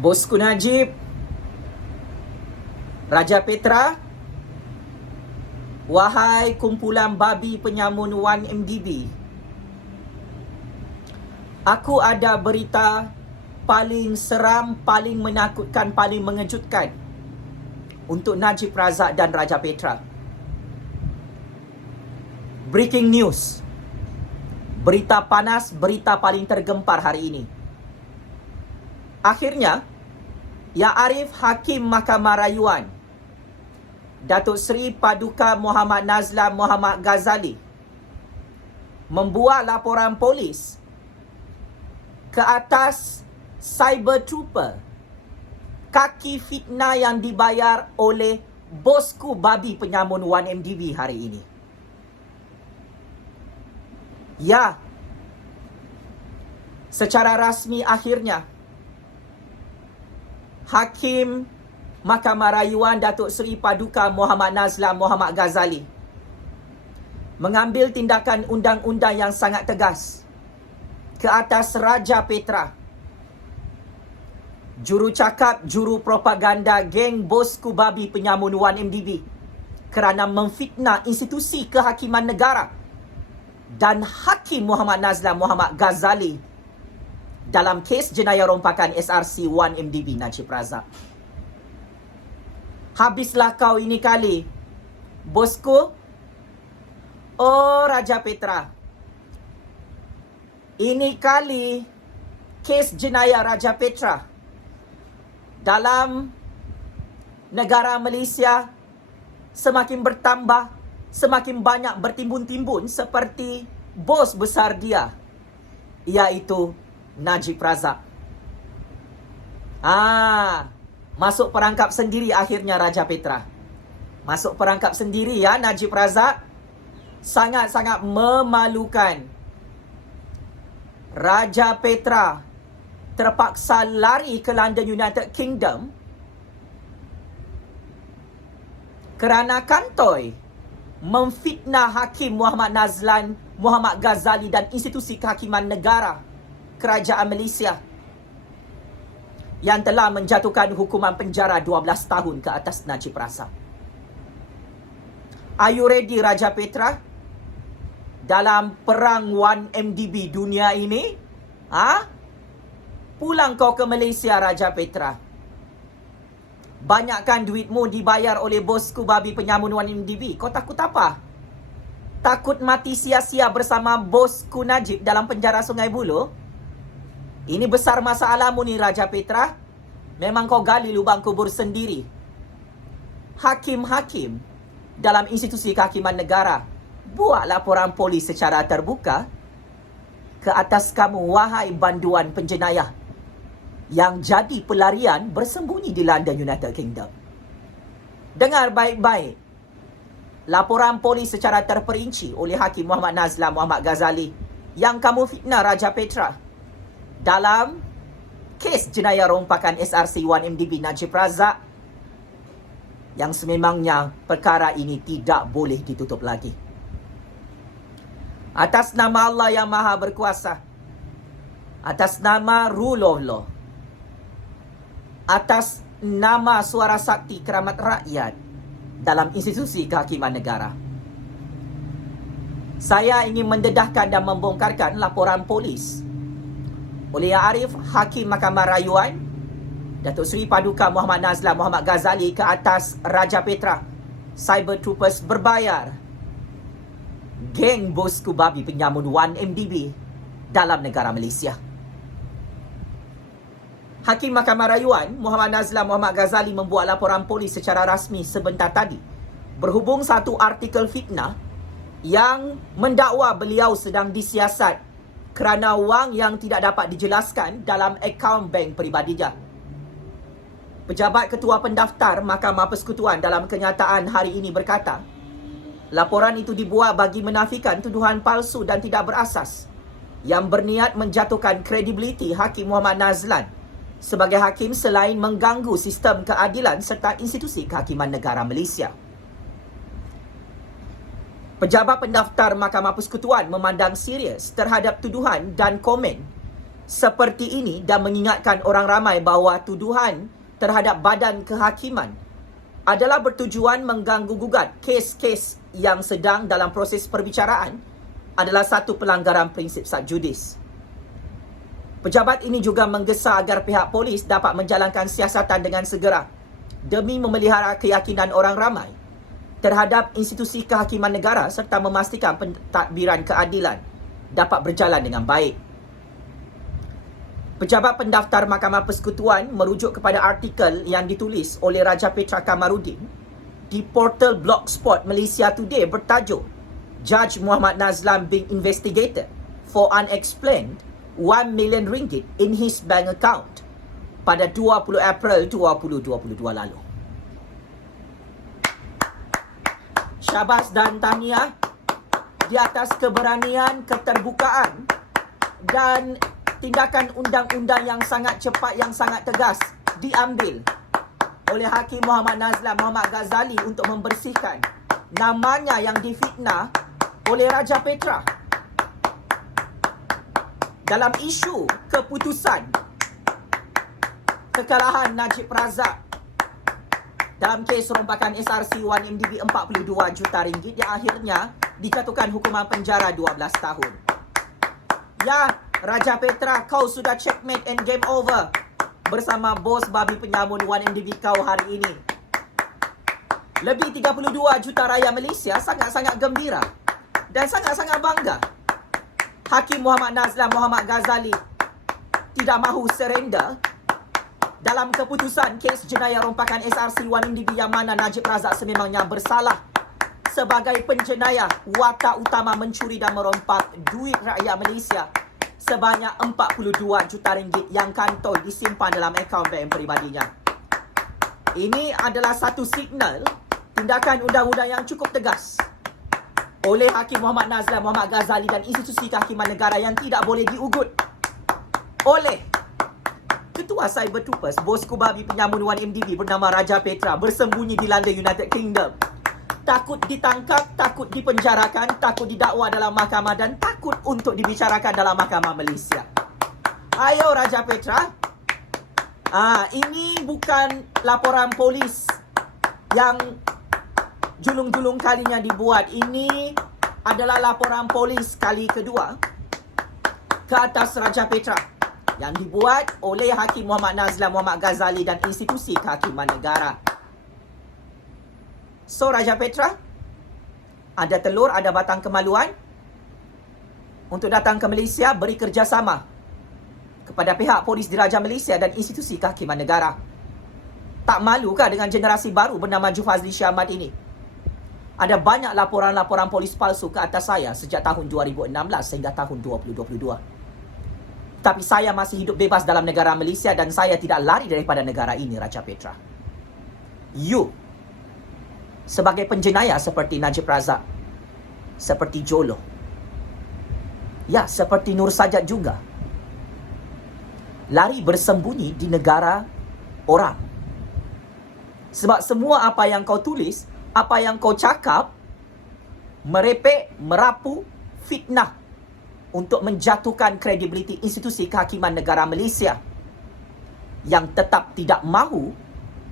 Bosku Najib, Raja Petra, wahai kumpulan babi penyamun 1MDB, aku ada berita paling seram, paling menakutkan, paling mengejutkan untuk Najib Razak dan Raja Petra. Breaking news. Berita panas, berita paling tergempar hari ini. Akhirnya, Ya Arif Hakim Mahkamah Rayuan, Datuk Seri Paduka Muhammad Nazlan Muhammad Ghazali, membuat laporan polis ke atas cyber trooper kaki fitnah yang dibayar oleh bosku babi penyamun 1MDB hari ini. Ya, secara rasmi akhirnya Hakim Mahkamah Rayuan Datuk Seri Paduka Muhammad Nazlan Muhammad Ghazali mengambil tindakan undang-undang yang sangat tegas ke atas Raja Petra, juru cakap, juru propaganda geng bosku babi penyamun 1MDB, kerana memfitnah institusi kehakiman negara dan Hakim Muhammad Nazlan Muhammad Ghazali dalam kes jenayah rompakan SRC 1MDB Najib Razak. Habislah kau ini kali, bosku. Oh, Raja Petra, ini kali kes jenayah Raja Petra dalam negara Malaysia semakin bertambah, semakin banyak bertimbun-timbun seperti bos besar dia, iaitu Najib Razak. Masuk perangkap sendiri akhirnya Raja Petra. Masuk perangkap sendiri ya Najib Razak. Sangat-sangat memalukan. Raja Petra terpaksa lari ke London United Kingdom kerana kantoi memfitnah Hakim Muhammad Nazlan Muhammad Ghazali dan institusi kehakiman negara Kerajaan Malaysia yang telah menjatuhkan hukuman penjara 12 tahun ke atas Najib Razak. Are you ready, Raja Petra? Dalam perang 1MDB dunia ini, pulang kau ke Malaysia, Raja Petra. Banyakkan duitmu dibayar oleh bosku babi penyamun 1MDB. Kau takut apa? Takut mati sia-sia bersama bosku Najib dalam penjara Sungai Buloh? Ini besar masalahmu ni, Raja Petra. Memang kau gali lubang kubur sendiri. Hakim-hakim dalam institusi kehakiman negara buat laporan polis secara terbuka ke atas kamu, wahai banduan penjenayah yang jadi pelarian bersembunyi di London United Kingdom. Dengar baik-baik laporan polis secara terperinci oleh Hakim Muhammad Nazlan Muhammad Ghazali yang kamu fitnah Raja Petra dalam kes jenayah rompakan SRC 1MDB Najib Razak, yang sememangnya perkara ini tidak boleh ditutup lagi. Atas nama Allah yang Maha Berkuasa, atas nama Rule of Law, atas nama suara sakti keramat rakyat dalam institusi kehakiman negara, saya ingin mendedahkan dan membongkarkan laporan polis oleh Ya Arif Hakim Mahkamah Rayuan Datuk Seri Paduka Muhammad Nazlan Muhammad Ghazali ke atas Raja Petra, cyber troopers berbayar, geng bosku babi penyamun 1MDB dalam negara Malaysia. Hakim Mahkamah Rayuan Muhammad Nazlan Muhammad Ghazali membuat laporan polis secara rasmi sebentar tadi berhubung satu artikel fitnah yang mendakwa beliau sedang disiasat kerana wang yang tidak dapat dijelaskan dalam akaun bank peribadinya. Pejabat Ketua Pendaftar Mahkamah Persekutuan dalam kenyataan hari ini berkata, laporan itu dibuat bagi menafikan tuduhan palsu dan tidak berasas yang berniat menjatuhkan kredibiliti Hakim Muhammad Nazlan sebagai hakim selain mengganggu sistem keadilan serta institusi kehakiman negara Malaysia. Pejabat Pendaftar Mahkamah Persekutuan memandang serius terhadap tuduhan dan komen seperti ini dan mengingatkan orang ramai bahawa tuduhan terhadap badan kehakiman adalah bertujuan mengganggu-gugat kes-kes yang sedang dalam proses perbicaraan adalah satu pelanggaran prinsip sah judis. Pejabat ini juga menggesa agar pihak polis dapat menjalankan siasatan dengan segera demi memelihara keyakinan orang ramai terhadap institusi kehakiman negara serta memastikan pentadbiran keadilan dapat berjalan dengan baik. Pejabat pendaftar Mahkamah Persekutuan merujuk kepada artikel yang ditulis oleh Raja Petra Kamarudin di portal Blogspot Malaysia Today bertajuk Judge Muhammad Nazlan being investigated for unexplained RM1 million in his bank account pada 20 April 2022 lalu. Syabas dan tahniah di atas keberanian, keterbukaan dan tindakan undang-undang yang sangat cepat, yang sangat tegas diambil oleh Hakim Muhammad Nazlan Muhammad Ghazali untuk membersihkan namanya yang difitnah oleh Raja Petra dalam isu keputusan kekalahan Najib Razak dalam kes rompakan SRC 1MDB RM42 juta yang akhirnya dijatuhkan hukuman penjara 12 tahun. Ya, Raja Petra, kau sudah checkmate and game over bersama bos babi penyamun 1MDB kau hari ini. Lebih 32 juta rakyat Malaysia sangat-sangat gembira dan sangat-sangat bangga. Hakim Muhammad Nazlan Muhammad Ghazali tidak mahu surrender dalam keputusan kes jenayah rompakan SRC 1MDB yang mana Najib Razak sememangnya bersalah sebagai penjenayah watak utama mencuri dan merompak duit rakyat Malaysia sebanyak RM42 juta yang kantoi disimpan dalam akaun bank peribadinya. Ini adalah satu signal tindakan undang-undang yang cukup tegas oleh Hakim Muhammad Nazlan Muhammad Ghazali dan institusi kehakiman negara yang tidak boleh diugut oleh Ketua Cyber Troopers, bosku babi penyamun 1MDB bernama Raja Petra bersembunyi di London, United Kingdom. Takut ditangkap, takut dipenjarakan, takut didakwa dalam mahkamah dan takut untuk dibicarakan dalam mahkamah Malaysia. Ayo Raja Petra. Ini bukan laporan polis yang julung-julung kalinya dibuat. Ini adalah laporan polis kali kedua ke atas Raja Petra yang dibuat oleh Hakim Muhammad Nazlan Muhammad Ghazali dan institusi kehakiman negara. So Raja Petra, ada telur, ada batang kemaluan untuk datang ke Malaysia beri kerjasama kepada pihak polis diraja Malaysia dan institusi kehakiman negara. Tak malukah dengan generasi baru bernama Jufazli Syahmad ini? Ada banyak laporan-laporan polis palsu ke atas saya sejak tahun 2016 sehingga tahun 2022. Tapi saya masih hidup bebas dalam negara Malaysia dan saya tidak lari daripada negara ini, Raja Petra. You, sebagai penjenayah seperti Najib Razak, seperti Jolo, ya, seperti Nur Sajat juga, lari bersembunyi di negara orang. Sebab semua apa yang kau tulis, apa yang kau cakap, merepek, merapu, fitnah untuk menjatuhkan kredibiliti institusi kehakiman negara Malaysia yang tetap tidak mahu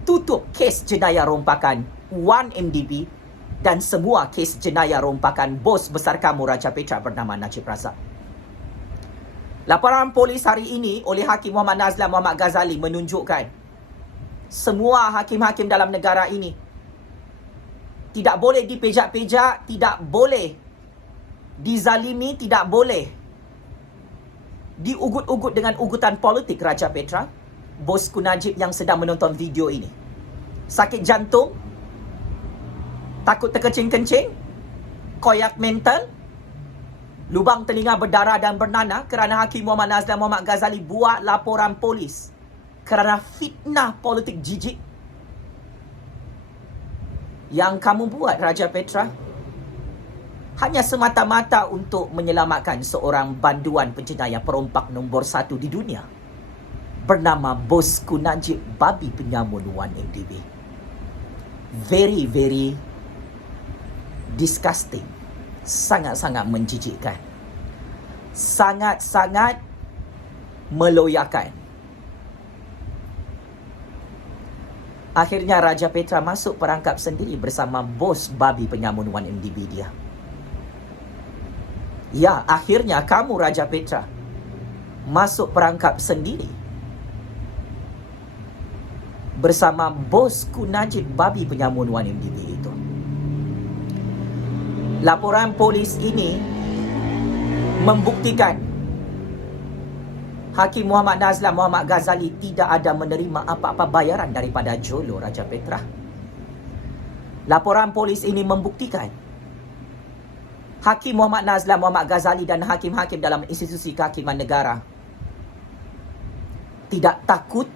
tutup kes jenayah rompakan 1MDB dan semua kes jenayah rompakan bos besar kamu Raja Petra bernama Najib Razak. Laporan polis hari ini oleh Hakim Muhammad Nazlan Muhammad Ghazali menunjukkan semua hakim-hakim dalam negara ini tidak boleh dipejak-pejak, tidak boleh dizalimi, tidak boleh diugut-ugut dengan ugutan politik. Raja Petra, bosku Najib yang sedang menonton video ini, sakit jantung, takut terkencing-kencing, koyak mental, lubang telinga berdarah dan bernanah kerana Hakim Muhammad Nazlan Muhammad Ghazali buat laporan polis kerana fitnah politik jijik yang kamu buat, Raja Petra, hanya semata-mata untuk menyelamatkan seorang banduan penjenayah perompak nombor 1 di dunia bernama bosku Najib babi penyamun 1MDB. Very, very disgusting. Sangat-sangat menjijikkan. Sangat-sangat meloyakan. Akhirnya Raja Petra masuk perangkap sendiri bersama bos babi penyamun 1MDB dia. Ya, akhirnya kamu Raja Petra masuk perangkap sendiri bersama bosku Najib babi penyamun 1MDB itu. Laporan polis ini membuktikan Hakim Muhammad Nazlan Muhammad Ghazali tidak ada menerima apa-apa bayaran daripada Jolo Raja Petra. Laporan polis ini membuktikan Hakim Muhammad Nazlan Muhammad Ghazali dan hakim-hakim dalam institusi kehakiman negara tidak takut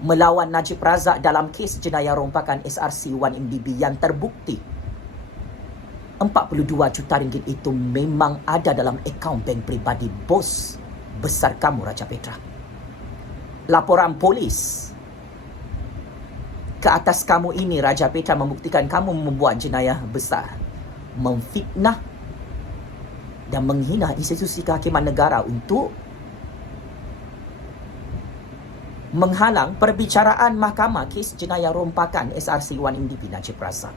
melawan Najib Razak dalam kes jenayah rompakan SRC 1MDB yang terbukti 42 juta ringgit itu memang ada dalam akaun bank pribadi bos besar kamu Raja Petra. Laporan polis ke atas kamu ini Raja Petra membuktikan kamu membuat jenayah besar, memfitnah dan menghina institusi kehakiman negara untuk menghalang perbicaraan mahkamah kes jenayah rompakan SRC 1MDB Najib Razak.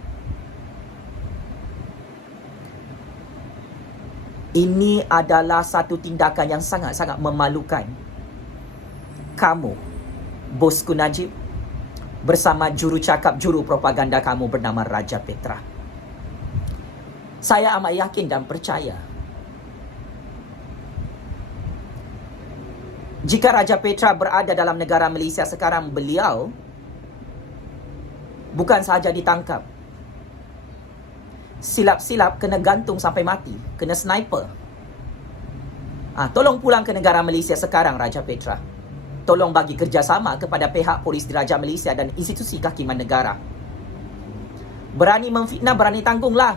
Ini adalah satu tindakan yang sangat-sangat memalukan. Kamu, bosku Najib, bersama juru cakap, juru propaganda kamu bernama Raja Petra. Saya amat yakin dan percaya jika Raja Petra berada dalam negara Malaysia sekarang, beliau bukan sahaja ditangkap, silap-silap kena gantung sampai mati, kena sniper. Tolong pulang ke negara Malaysia sekarang Raja Petra. Tolong bagi kerjasama kepada pihak polis diraja Malaysia dan institusi kehakiman negara. Berani memfitnah, berani tanggunglah.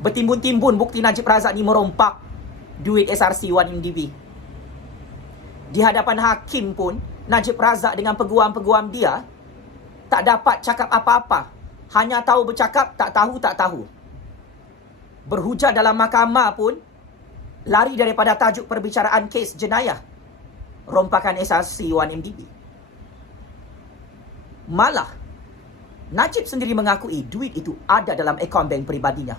Bertimbun-timbun bukti Najib Razak ni merompak duit SRC 1MDB. Di hadapan hakim pun, Najib Razak dengan peguam-peguam dia tak dapat cakap apa-apa. Hanya tahu bercakap, tak tahu. Berhujah dalam mahkamah pun lari daripada tajuk perbicaraan kes jenayah rompakan SRC 1MDB. Malah Najib sendiri mengakui duit itu ada dalam akaun bank pribadinya.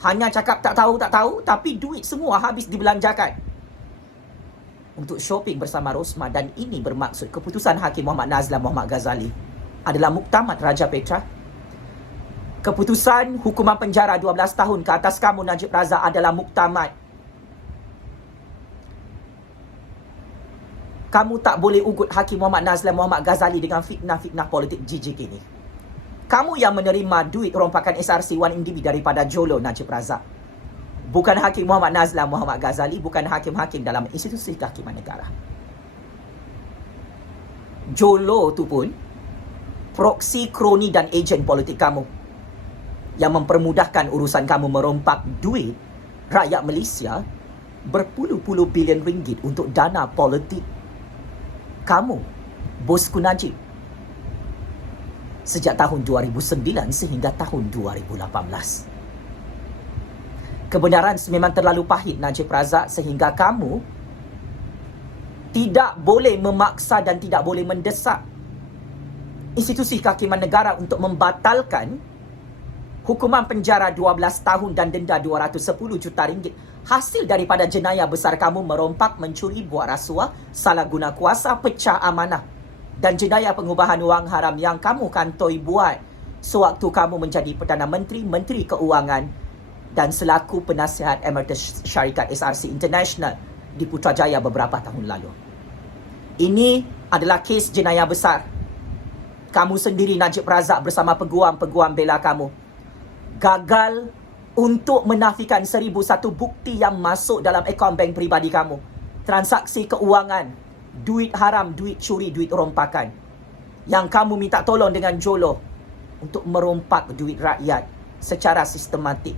Hanya cakap tak tahu, tapi duit semua habis dibelanjakan untuk shopping bersama Rosmah. Dan ini bermaksud keputusan Hakim Muhammad Nazlan Muhammad Ghazali adalah muktamad Raja Petra. Keputusan hukuman penjara 12 tahun ke atas kamu Najib Razak adalah muktamad. Kamu tak boleh ugut Hakim Muhammad Nazlan Muhammad Ghazali dengan fitnah-fitnah politik jijik ini. Kamu yang menerima duit rompakan SRC 1MDB daripada Jolo Najib Razak. Bukan Hakim Muhammad Nazlan Muhammad Ghazali, bukan hakim-hakim dalam institusi kehakiman negara. Jolo tu pun proksi, kroni dan ejen politik kamu yang mempermudahkan urusan kamu merompak duit rakyat Malaysia berpuluh-puluh bilion ringgit untuk dana politik kamu, bosku Najib, sejak tahun 2009 sehingga tahun 2018. Kebenaran memang terlalu pahit Najib Razak sehingga kamu tidak boleh memaksa dan tidak boleh mendesak institusi kehakiman negara untuk membatalkan hukuman penjara 12 tahun dan denda 210 juta ringgit hasil daripada jenayah besar kamu merompak, mencuri, buat rasuah, salah guna kuasa, pecah amanah dan jenayah pengubahan wang haram yang kamu kantoi buat sewaktu kamu menjadi Perdana Menteri, Menteri Keuangan dan selaku penasihat emeritus syarikat SRC International di Putrajaya beberapa tahun lalu. Ini adalah kes jenayah besar. Kamu sendiri Najib Razak bersama peguam-peguam bela kamu gagal untuk menafikan 1001 bukti yang masuk dalam akaun bank pribadi kamu. Transaksi keuangan, duit haram, duit curi, duit rompakan. Yang kamu minta tolong dengan Jolo untuk merompak duit rakyat secara sistematik,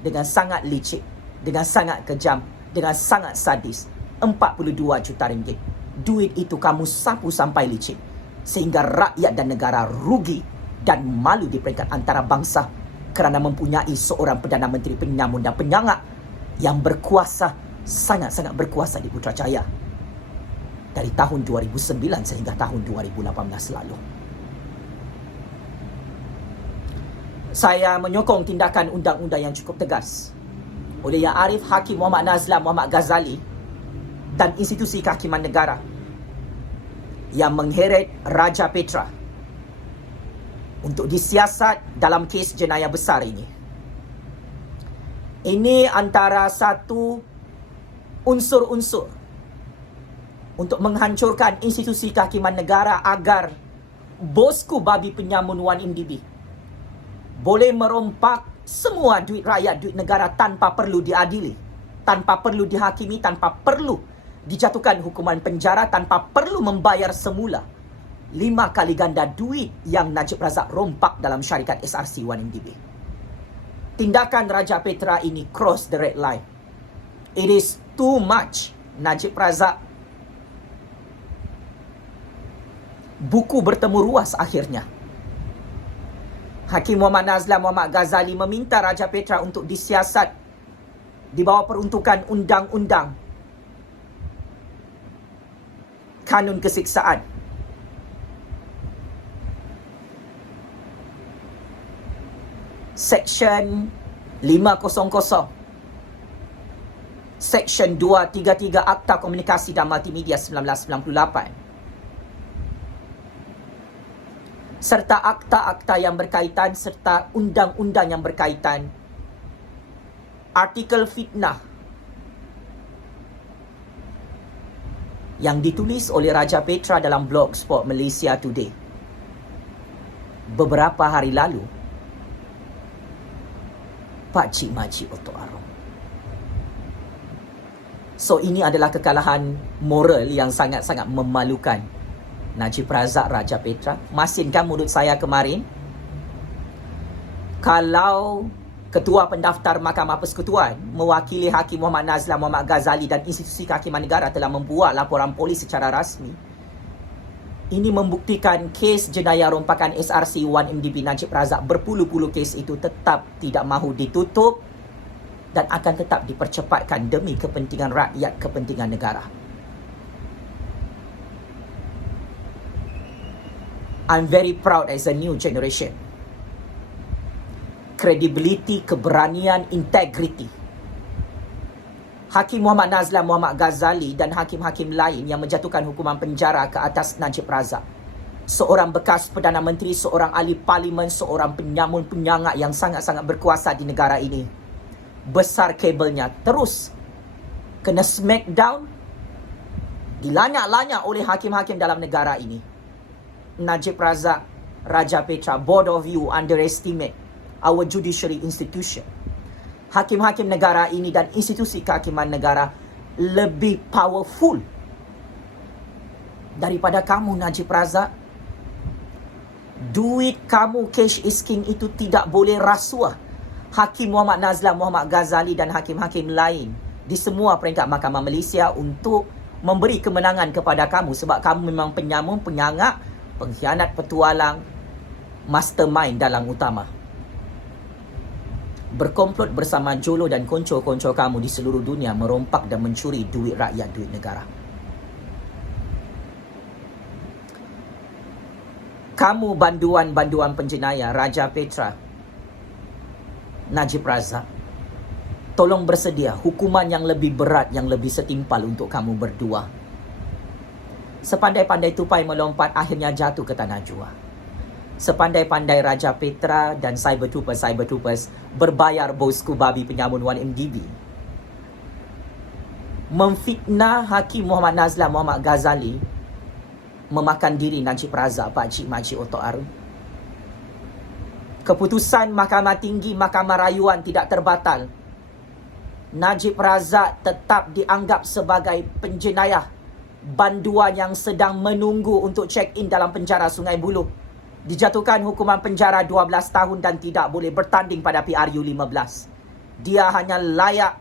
dengan sangat licik, dengan sangat kejam, dengan sangat sadis. 42 juta ringgit. Duit itu kamu sapu sampai licik sehingga rakyat dan negara rugi dan malu di peringkat antarabangsa kerana mempunyai seorang Perdana Menteri penyamun dan penyangak yang berkuasa sangat-sangat berkuasa di Putrajaya dari tahun 2009 sehingga tahun 2018 lalu. Saya menyokong tindakan undang-undang yang cukup tegas oleh Yang Arif Hakim Muhammad Nazlan Muhammad Ghazali dan institusi kehakiman negara yang mengheret Raja Petra untuk disiasat dalam kes jenayah besar ini. Ini antara satu unsur-unsur untuk menghancurkan institusi kehakiman negara agar bosku babi penyamun 1MDB boleh merompak semua duit rakyat, duit negara tanpa perlu diadili, tanpa perlu dihakimi, tanpa perlu dijatuhkan hukuman penjara, tanpa perlu membayar semula 5 kali ganda duit yang Najib Razak rompak dalam syarikat SRC 1MDB. Tindakan Raja Petra ini cross the red line. It is too much. Najib Razak buku bertemu ruas akhirnya. Hakim Muhammad Nazlan Muhammad Ghazali meminta Raja Petra untuk disiasat di bawah peruntukan undang-undang kanun kesiksaan. Section 500, Section 233 Akta Komunikasi dan Multimedia 1998, serta akta-akta yang berkaitan serta undang-undang yang berkaitan. Artikel fitnah yang ditulis oleh Raja Petra dalam Blogspot Malaysia Today beberapa hari lalu, Pak Cik Makcik Otok Arong. So ini adalah kekalahan moral yang sangat-sangat memalukan Najib Razak, Raja Petra. Masinkan mulut saya kemarin, kalau Ketua Pendaftar Mahkamah Persekutuan mewakili Hakim Muhammad Nazlan Muhammad Ghazali dan institusi kehakiman negara telah membuat laporan polis secara rasmi, ini membuktikan kes jenayah rompakan SRC 1MDB Najib Razak berpuluh-puluh kes itu tetap tidak mahu ditutup dan akan tetap dipercepatkan demi kepentingan rakyat, kepentingan negara. I'm very proud as a new generation. Credibility, keberanian, integrity. Hakim Muhammad Nazlan Muhammad Ghazali dan hakim-hakim lain yang menjatuhkan hukuman penjara ke atas Najib Razak, seorang bekas Perdana Menteri, seorang ahli parlimen, seorang penyamun-penyangak yang sangat-sangat berkuasa di negara ini, besar kabelnya, terus kena smackdown, dilanyak-lanyak oleh hakim-hakim dalam negara ini. Najib Razak, Raja Petra, both of you underestimate our judiciary institution. Hakim-hakim negara ini dan institusi kehakiman negara lebih powerful daripada kamu, Najib Razak. Duit kamu, cash is king, itu tidak boleh rasuah Hakim Muhammad Nazlan Muhammad Ghazali dan hakim-hakim lain di semua peringkat Mahkamah Malaysia untuk memberi kemenangan kepada kamu, sebab kamu memang penyamun, penyangak, pengkhianat, petualang, mastermind dalang utama. Berkomplot bersama Jolo dan konco-konco kamu di seluruh dunia merompak dan mencuri duit rakyat, duit negara. Kamu banduan-banduan penjenayah, Raja Petra, Najib Razak, tolong bersedia hukuman yang lebih berat, yang lebih setimpal untuk kamu berdua. Sepandai-pandai tupai melompat, akhirnya jatuh ke tanah jua. Sepandai-pandai Raja Petra dan cyber troopers berbayar bosku babi penyamun 1MDB memfitnah Hakim Muhammad Nazlan Muhammad Ghazali, memakan diri Najib Razak, Pak Cik Makcik Otok Arun. Keputusan Mahkamah Tinggi, Mahkamah Rayuan tidak terbatal. Najib Razak tetap dianggap sebagai penjenayah, banduan yang sedang menunggu untuk check-in dalam penjara Sungai Buloh. Dijatuhkan hukuman penjara 12 tahun dan tidak boleh bertanding pada PRU 15. Dia hanya layak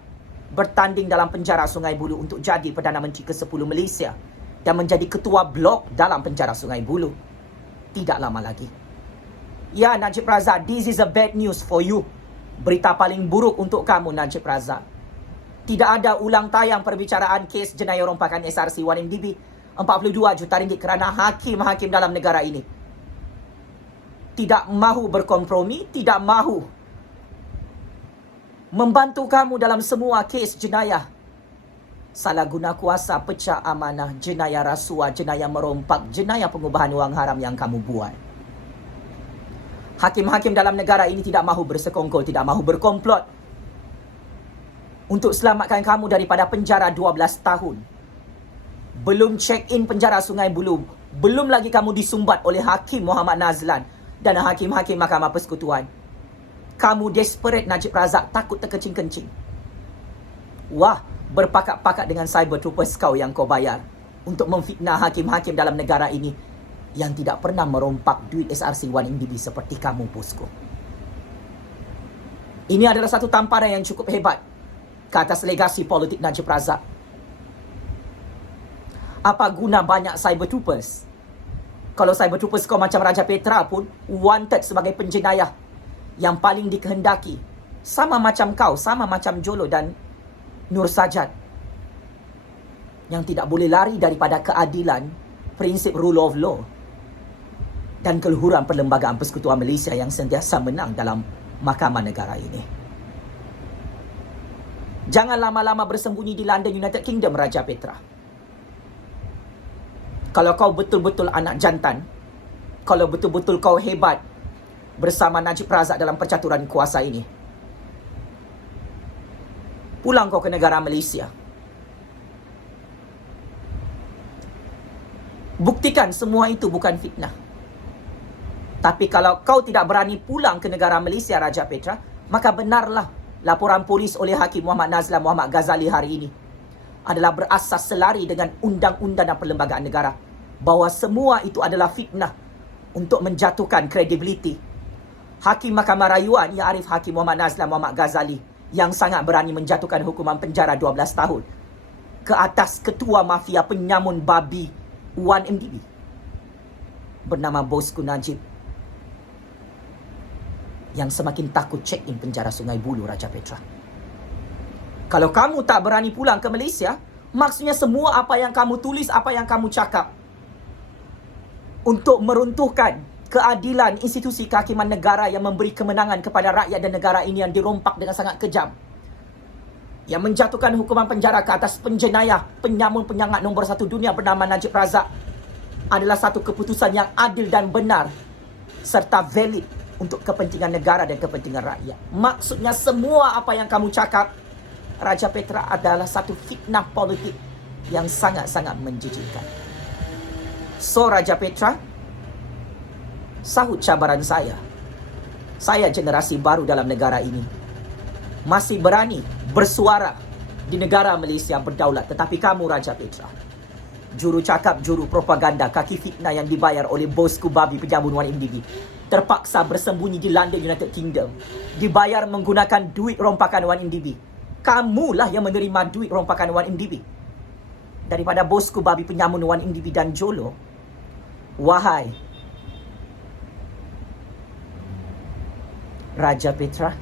bertanding dalam penjara Sungai Buloh untuk jadi Perdana Menteri ke-10 Malaysia dan menjadi ketua blok dalam penjara Sungai Buloh. Tidak lama lagi. Ya, Najib Razak, this is a bad news for you. Berita paling buruk untuk kamu, Najib Razak. Tidak ada ulang tayang perbicaraan kes jenayah rompakan SRC 1MDB 42 juta ringgit kerana hakim-hakim dalam negara ini tidak mahu berkompromi, tidak mahu membantu kamu dalam semua kes jenayah salah guna kuasa, pecah amanah, jenayah rasuah, jenayah merompak, jenayah pengubahan wang haram yang kamu buat. Hakim-hakim dalam negara ini tidak mahu bersekongkol, tidak mahu berkomplot untuk selamatkan kamu daripada penjara 12 tahun. Belum check-in penjara Sungai Buloh, belum lagi kamu disumbat oleh Hakim Muhammad Nazlan dan hakim-hakim Mahkamah Persekutuan. Kamu desperate, Najib Razak, takut terkencing-kencing. Wah, berpakat-pakat dengan cyber troopers kau yang kau bayar untuk memfitnah hakim-hakim dalam negara ini yang tidak pernah merompak duit SRC 1MDB seperti kamu, bosku. Ini adalah satu tamparan yang cukup hebat ke atas legasi politik Najib Razak. Apa guna banyak cyber troopers kalau cyber troopers kau macam Raja Petra pun wanted sebagai penjenayah yang paling dikehendaki, sama macam kau, sama macam Jolo dan Nur Sajat, yang tidak boleh lari daripada keadilan, prinsip rule of law dan keluhuran Perlembagaan Persekutuan Malaysia yang sentiasa menang dalam mahkamah negara ini. Jangan lama-lama bersembunyi di London, United Kingdom, Raja Petra. Kalau kau betul-betul anak jantan, kalau betul-betul kau hebat bersama Najib Razak dalam percaturan kuasa ini, pulang kau ke negara Malaysia. Buktikan semua itu bukan fitnah. Tapi kalau kau tidak berani pulang ke negara Malaysia, Raja Petra, maka benarlah laporan polis oleh Hakim Muhammad Nazlan Muhammad Ghazali hari ini adalah berasas selari dengan undang-undang dan perlembagaan negara, bahawa semua itu adalah fitnah untuk menjatuhkan kredibiliti Hakim Mahkamah Rayuan yang Arif Hakim Muhammad Nazlan Muhammad Ghazali yang sangat berani menjatuhkan hukuman penjara 12 tahun ke atas ketua mafia penyamun babi 1MDB bernama bosku Najib, yang semakin takut check-in penjara Sungai Buloh, Raja Petra. Kalau kamu tak berani pulang ke Malaysia, maksudnya semua apa yang kamu tulis, apa yang kamu cakap untuk meruntuhkan keadilan institusi kehakiman negara yang memberi kemenangan kepada rakyat dan negara ini yang dirompak dengan sangat kejam, yang menjatuhkan hukuman penjara ke atas penjenayah, penyamun penyangat nombor 1 dunia bernama Najib Razak, adalah satu keputusan yang adil dan benar serta valid untuk kepentingan negara dan kepentingan rakyat. Maksudnya semua apa yang kamu cakap, Raja Petra, adalah satu fitnah politik yang sangat-sangat menjijikkan. So, Raja Petra, sahut cabaran saya. Saya generasi baru dalam negara ini, masih berani bersuara di negara Malaysia berdaulat. Tetapi kamu, Raja Petra, juru cakap, juru propaganda, kaki fitnah yang dibayar oleh bosku babi penjamun 1MDB, terpaksa bersembunyi di London, United Kingdom, dibayar menggunakan duit rompakan 1MDB. Kamulah yang menerima duit rompakan 1MDB daripada bosku babi penyamun 1MDB dan Jolo. Wahai Raja Petra,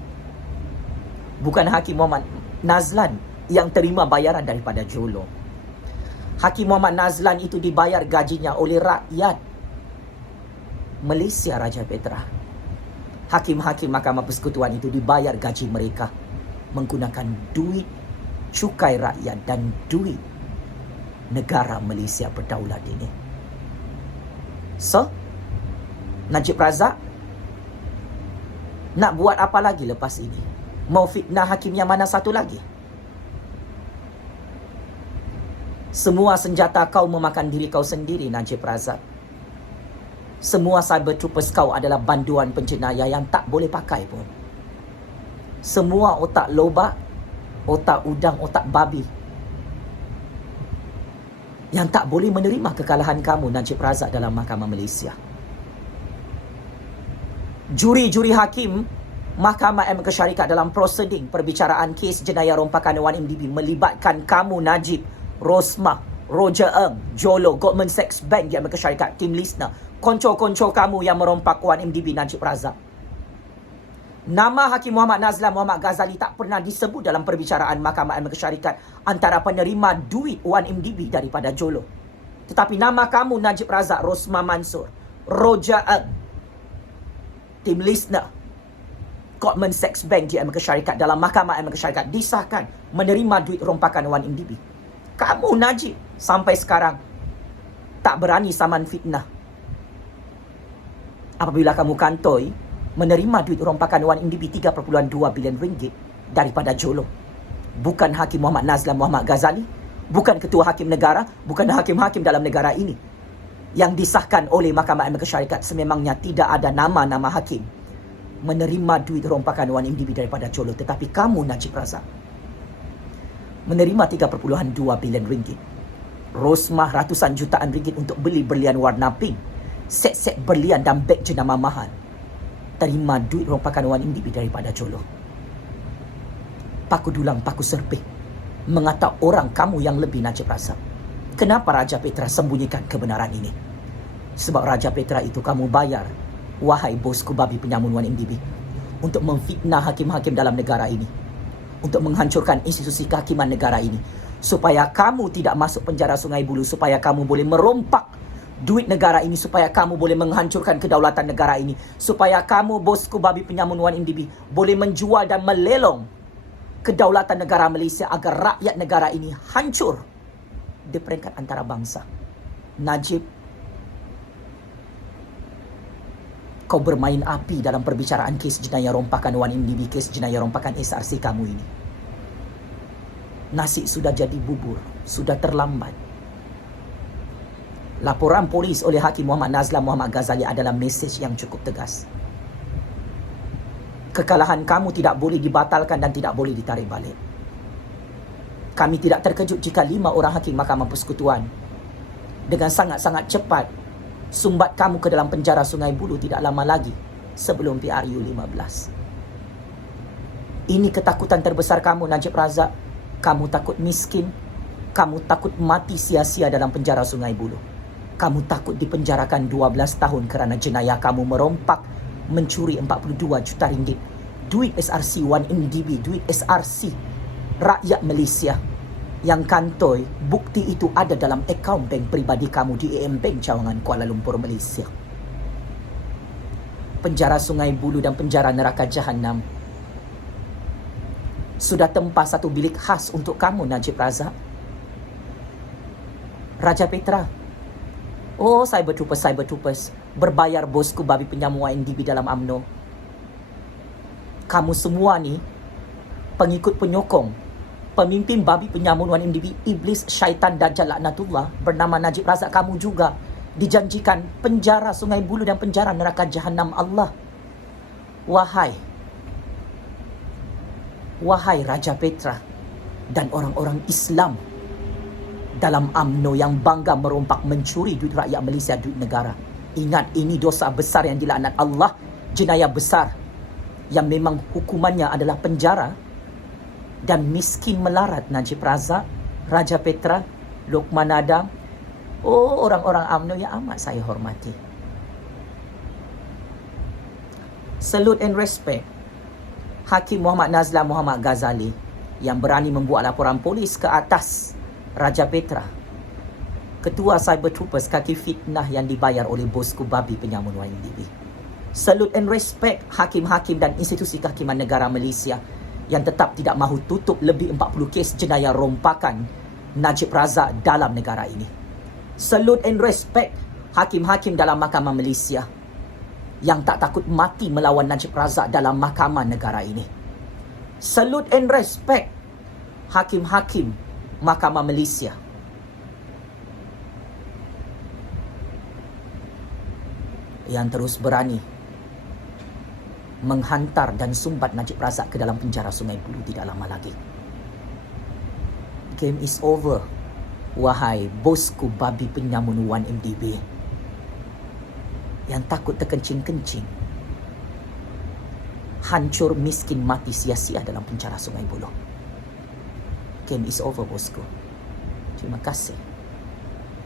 bukan Hakim Muhammad Nazlan yang terima bayaran daripada Jolo. Hakim Muhammad Nazlan itu dibayar gajinya oleh rakyat Malaysia, Raja Petra. Hakim-hakim Mahkamah Persekutuan itu dibayar gaji mereka menggunakan duit cukai rakyat dan duit negara Malaysia berdaulat ini. So, Najib Razak nak buat apa lagi lepas ini? Mau fitnah hakim yang mana satu lagi? Semua senjata kau memakan diri kau sendiri, Najib Razak. Semua cyber troopers kau adalah banduan penjenayah yang tak boleh pakai pun. Semua otak lobak, otak udang, otak babi yang tak boleh menerima kekalahan kamu, Najib Razak, dalam Mahkamah Malaysia. Juri-juri hakim Mahkamah Amerika Syarikat dalam proseding perbicaraan kes jenayah rompakan 1MDB melibatkan kamu, Najib, Rosmah, Roger Ng, Jolo, Goldman Sachs Bank di Amerika Syarikat, Tim Lisner, konco-konco kamu yang merompak 1MDB, Najib Razak. Nama Hakim Muhammad Nazlan Muhammad Ghazali tak pernah disebut dalam perbicaraan Mahkamah Amerika Syarikat antara penerima duit 1MDB daripada Jolo. Tetapi nama kamu Najib Razak, Rosmah Mansur, Roja Tim Listener, Goldman Sachs Bank di Amerika Syarikat dalam Mahkamah Amerika Syarikat disahkan menerima duit rompakan 1MDB. Kamu Najib sampai sekarang tak berani saman fitnah. Apabila kamu kantoi menerima duit rompakan 1MDB 3.2 bilion ringgit daripada Jolo. Bukan Hakim Muhammad Nazlan Muhammad Ghazali, bukan Ketua Hakim Negara, bukan hakim-hakim dalam negara ini yang disahkan oleh Mahkamah Amerika Syarikat. Sememangnya tidak ada nama-nama hakim menerima duit rompakan 1MDB daripada Jolo. Tetapi kamu Najib Razak menerima 3.2 bilion ringgit. Rosmah ratusan jutaan ringgit untuk beli berlian warna pink, set-set berlian dan beg jenama mahal. Terima duit rompakan 1MDB daripada Jolo. Paku dulang, paku serpih mengata orang kamu yang lebih Najib Razak. Kenapa Raja Petra sembunyikan kebenaran ini? Sebab Raja Petra itu kamu bayar, wahai bosku babi penyamun 1MDB, untuk memfitnah hakim-hakim dalam negara ini, untuk menghancurkan institusi kehakiman negara ini, supaya kamu tidak masuk penjara Sungai Buloh, supaya kamu boleh merompak duit negara ini, supaya kamu boleh menghancurkan kedaulatan negara ini, supaya kamu bosku babi penyamun 1MDB boleh menjual dan melelong kedaulatan negara Malaysia agar rakyat negara ini hancur di peringkat antarabangsa. Najib, kau bermain api dalam perbicaraan kes jenayah rompakan 1MDB, kes jenayah rompakan SRC kamu ini. Nasi sudah jadi bubur, sudah terlambat. Laporan polis oleh Hakim Muhammad Nazlan Muhammad Ghazali adalah mesej yang cukup tegas. Kekalahan kamu tidak boleh dibatalkan dan tidak boleh ditarik balik. Kami tidak terkejut jika 5 orang hakim Mahkamah Persekutuan dengan sangat-sangat cepat sumbat kamu ke dalam penjara Sungai Buloh tidak lama lagi sebelum PRU 15. Ini ketakutan terbesar kamu Najib Razak. Kamu takut miskin, kamu takut mati sia-sia dalam penjara Sungai Buloh. Kamu takut dipenjarakan 12 tahun kerana jenayah kamu merompak, mencuri 42 juta ringgit. Duit SRC 1MDB, duit SRC rakyat Malaysia yang kantoi, bukti itu ada dalam akaun bank peribadi kamu di AM Bank Cawangan, Kuala Lumpur, Malaysia. Penjara Sungai Buloh dan penjara neraka Jahanam sudah tempah satu bilik khas untuk kamu Najib Razak. Raja Petra, oh, cyber troopers, berbayar bosku babi penyamun 1MDB dalam UMNO. Kamu semua ni pengikut penyokong pemimpin babi penyamun 1MDB, iblis, syaitan, dajjal, laknatullah bernama Najib Razak. Kamu juga dijanjikan penjara Sungai Buloh dan penjara neraka Jahanam Allah. Wahai Raja Petra dan orang-orang Islam dalam UMNO yang bangga merompak, mencuri duit rakyat Malaysia, duit negara. Ingat, ini dosa besar yang dilaknat Allah, jenayah besar yang memang hukumannya adalah penjara dan miskin melarat. Najib Razak, Raja Petra, Lokman Adam, oh, orang-orang UMNO yang amat saya hormati. Salute and respect Hakim Muhammad Nazlan Muhammad Ghazali yang berani membuat laporan polis ke atas Raja Petra, Ketua Cyber Troopers kaki fitnah yang dibayar oleh bosku babi penyamun 1MDB. Salute and respect hakim-hakim dan institusi kehakiman negara Malaysia yang tetap tidak mahu tutup lebih 40 kes jenayah rompakan Najib Razak dalam negara ini. Salute and respect hakim-hakim dalam Mahkamah Malaysia yang tak takut mati melawan Najib Razak dalam mahkamah negara ini. Salute and respect hakim-hakim Mahkamah Malaysia yang terus berani menghantar dan sumbat Najib Razak ke dalam penjara Sungai Buloh tidak lama lagi. Game is over, wahai bosku babi penyamun 1MDB yang takut terkencing-kencing, hancur, miskin, mati sia-sia dalam penjara Sungai Buloh. Game is over, bosku. Terima kasih.